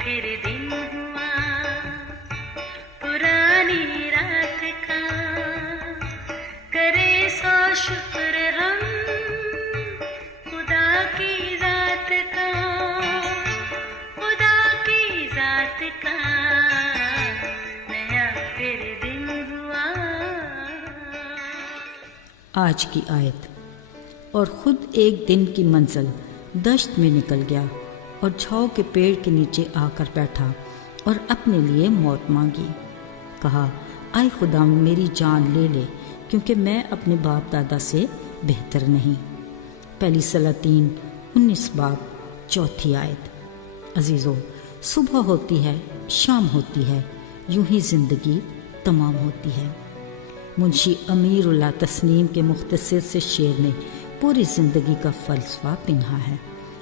پھر دن ہوا پرانی رات کا، کرے سو شکر ہم خدا کی ذات کا، خدا کی ذات کا نیا پھر دن ہوا۔ آج کی آیت: اور خود ایک دن کی منزل دشت میں نکل گیا اور جھاؤ کے پیڑ کے نیچے آ کر بیٹھا اور اپنے لیے موت مانگی۔ کہا، آئے خدا میری جان لے لے، کیونکہ میں اپنے باپ دادا سے بہتر نہیں۔ پہلی سلاطین 19 باب 4 آیت۔ عزیزو، صبح ہوتی ہے، شام ہوتی ہے، یوں ہی زندگی تمام ہوتی ہے۔ منشی امیر اللہ تسنیم کے مختصر سے شعر نے پوری زندگی کا فلسفہ پنہا ہے۔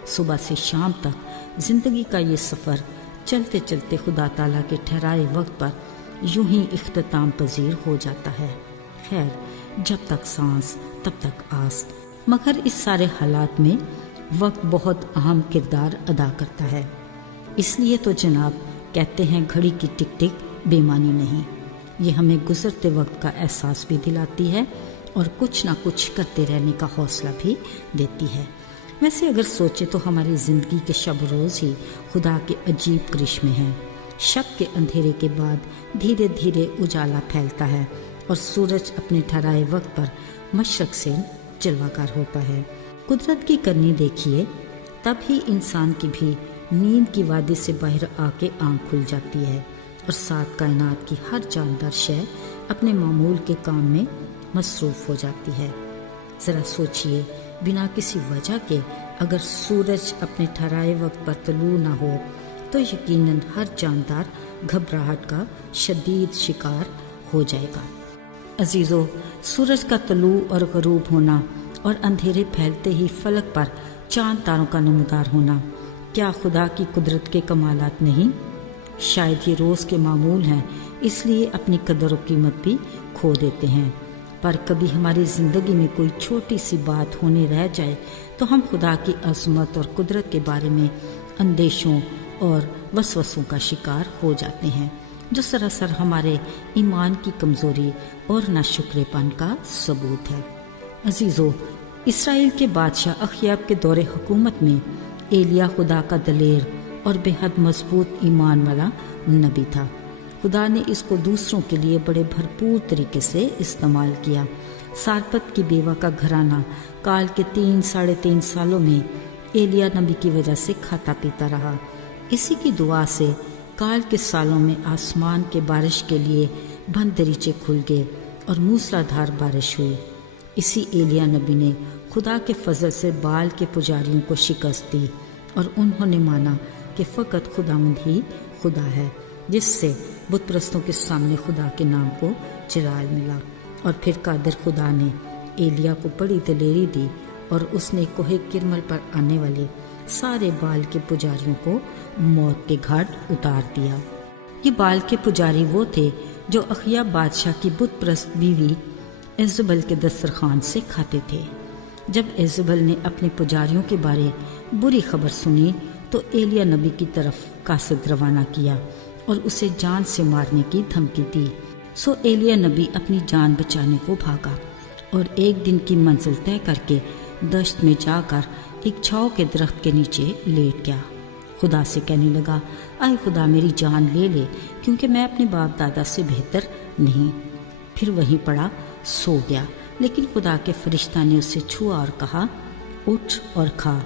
صبح سے شام تک زندگی کا یہ سفر چلتے چلتے خدا تعالیٰ کے ٹھہرائے وقت پر یوں ہی اختتام پذیر ہو جاتا ہے۔ خیر، جب تک سانس تب تک آس، مگر اس سارے حالات میں وقت بہت اہم کردار ادا کرتا ہے۔ اس لیے تو جناب کہتے ہیں گھڑی کی ٹک ٹک بے معنی نہیں۔ یہ ہمیں گزرتے وقت کا احساس بھی دلاتی ہے اور کچھ نہ کچھ کرتے رہنے کا حوصلہ بھی دیتی ہے۔ ویسے اگر سوچے تو ہماری زندگی کے شب روز ہی خدا کے عجیب کرشمے ہیں۔ شب کے اندھیرے کے بعد دھیرے دھیرے اجالا پھیلتا ہے اور سورج اپنے ٹھہرائے وقت پر مشرق سے جلوہ گر ہوتا ہے۔ قدرت کی کرنی دیکھیے، تب ہی انسان کی بھی نیند کی وادی سے باہر آ کے آنکھ کھل جاتی ہے اور سات کائنات کی ہر جاندار شے اپنے معمول کے کام میں مصروف ہو جاتی ہے۔ ذرا سوچئے، بنا کسی وجہ کے اگر سورج اپنے ٹھہرائے وقت پر طلوع نہ ہو تو یقیناً ہر جاندار گھبراہٹ کا شدید شکار ہو جائے گا۔ عزیزو، سورج کا طلوع اور غروب ہونا اور اندھیرے پھیلتے ہی فلک پر چاند تاروں کا نمودار ہونا کیا خدا کی قدرت کے کمالات نہیں؟ شاید یہ روز کے معمول ہیں، اس لیے اپنی قدر و قیمت بھی کھو دیتے ہیں۔ پر کبھی ہماری زندگی میں کوئی چھوٹی سی بات ہونے رہ جائے تو ہم خدا کی عظمت اور قدرت کے بارے میں اندیشوں اور وسوسوں کا شکار ہو جاتے ہیں، جو سراسر ہمارے ایمان کی کمزوری اور ناشکرے پن کا ثبوت ہے۔ عزیزو، اسرائیل کے بادشاہ اخیاب کے دور حکومت میں ایلیا خدا کا دلیر اور بے حد مضبوط ایمان والا نبی تھا۔ خدا نے اس کو دوسروں کے لیے بڑے بھرپور طریقے سے استعمال کیا۔ سارپت کی بیوہ کا گھرانہ کال کے 3-3.5 سالوں میں ایلیا نبی کی وجہ سے کھاتا پیتا رہا۔ اسی کی دعا سے کال کے سالوں میں آسمان کے بارش کے لیے بند دریچے کھل گئے اور موسلا دھار بارش ہوئی۔ اسی ایلیا نبی نے خدا کے فضل سے بال کے پجاریوں کو شکست دی اور انہوں نے مانا کہ فقط خداوند ہی خدا ہے، جس سے بت پرستوں کے سامنے خدا کے نام کو جلال ملا۔ اور پھر قادر خدا نے ایلیا کو بڑی دلیری دی اور اس نے کوہ کرمل پر آنے والے سارے بال کے پجاریوں کو موت کے گھاٹ اتار دیا۔ یہ بال کے پجاری وہ تھے جو اخیاب بادشاہ کی بت پرست بیوی ایزبل کے دسترخوان سے کھاتے تھے۔ جب ایزبل نے اپنے پجاریوں کے بارے بری خبر سنی تو ایلیا نبی کی طرف قاصد روانہ کیا اور اسے جان سے مارنے کی دھمکی دی۔ سو ایلیا نبی اپنی جان بچانے کو بھاگا اور ایک دن کی منزل طے کر کے دشت میں جا کر ایک جھاؤ کے درخت کے نیچے لیٹ گیا۔ خدا سے کہنے لگا، اے خدا میری جان لے لے، کیونکہ میں اپنے باپ دادا سے بہتر نہیں۔ پھر وہیں پڑا سو گیا، لیکن خدا کے فرشتہ نے اسے چھوا اور کہا، اٹھ اور کھا۔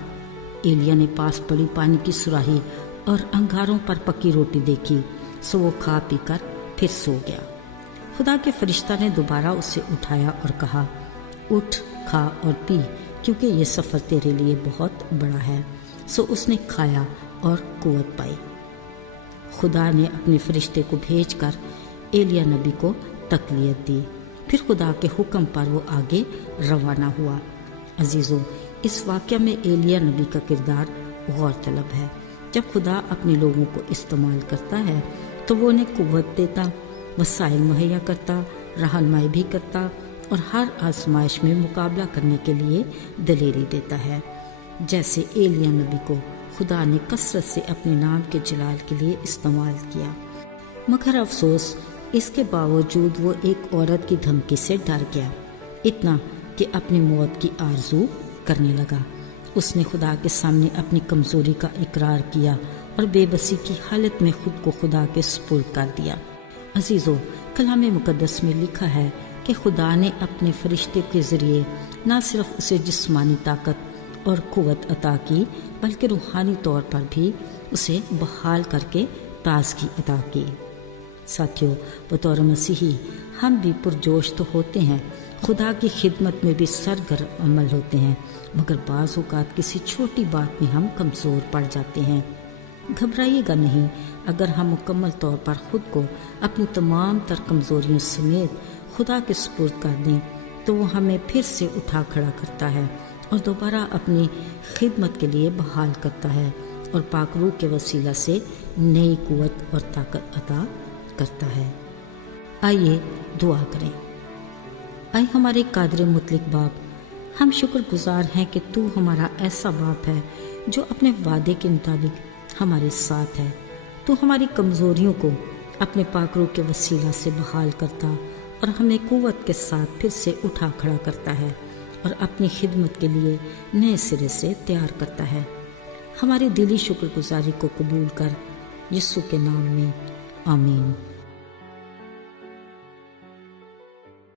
ایلیا نے پاس پڑی پانی کی سراہی اور انگاروں پر پکی روٹی دیکھی، سو وہ کھا پی کر پھر سو گیا۔ خدا کے فرشتہ نے دوبارہ اسے اٹھایا اور کہا، اٹھ، کھا اور پی، کیونکہ یہ سفر تیرے لیے بہت بڑا ہے۔ سو اس نے کھایا اور قوت پائی۔ خدا نے اپنے فرشتے کو بھیج کر ایلیا نبی کو تقویت دی۔ پھر خدا کے حکم پر وہ آگے روانہ ہوا۔ عزیزو، اس واقعہ میں ایلیا نبی کا کردار غور طلب ہے۔ جب خدا اپنے لوگوں کو استعمال کرتا ہے تو وہ انہیں قوت دیتا، وسائل مہیا کرتا، رہنمائی بھی کرتا اور ہر آزمائش میں مقابلہ کرنے کے لیے دلیری دیتا ہے۔ جیسے ایلیا نبی کو خدا نے کثرت سے اپنے نام کے جلال کے لیے استعمال کیا، مگر افسوس اس کے باوجود وہ ایک عورت کی دھمکی سے ڈر گیا، اتنا کہ اپنی موت کی آرزو کرنے لگا۔ اس نے خدا کے سامنے اپنی کمزوری کا اقرار کیا اور بے بسی کی حالت میں خود کو خدا کے سپرد کر دیا۔ عزیزو، کلام مقدس میں لکھا ہے کہ خدا نے اپنے فرشتے کے ذریعے نہ صرف اسے جسمانی طاقت اور قوت عطا کی بلکہ روحانی طور پر بھی اسے بحال کر کے تازگی عطا کی۔ ساتھیو، بطور مسیحی ہم بھی پرجوش تو ہوتے ہیں، خدا کی خدمت میں بھی سرگرم عمل ہوتے ہیں، مگر بعض اوقات کسی چھوٹی بات میں ہم کمزور پڑ جاتے ہیں۔ گھبرائیے گا نہیں، اگر ہم مکمل طور پر خود کو اپنی تمام تر کمزوریوں سمیت خدا کے سپرد کر دیں تو وہ ہمیں پھر سے اٹھا کھڑا کرتا ہے اور دوبارہ اپنی خدمت کے لیے بحال کرتا ہے اور پاک روح کے وسیلہ سے نئی قوت اور طاقت عطا کرتا ہے۔ آئیے دعا کریں۔ اے ہمارے قادر مطلق باپ، ہم شکر گزار ہیں کہ تو ہمارا ایسا باپ ہے جو اپنے وعدے کے مطابق ہمارے ساتھ ہے۔ تو ہماری کمزوریوں کو اپنے پاک روح کے وسیلہ سے بحال کرتا اور ہمیں قوت کے ساتھ پھر سے اٹھا کھڑا کرتا ہے اور اپنی خدمت کے لیے نئے سرے سے تیار کرتا ہے۔ ہماری دلی شکر گزاری کو قبول کر، یسوع کے نام میں، آمین۔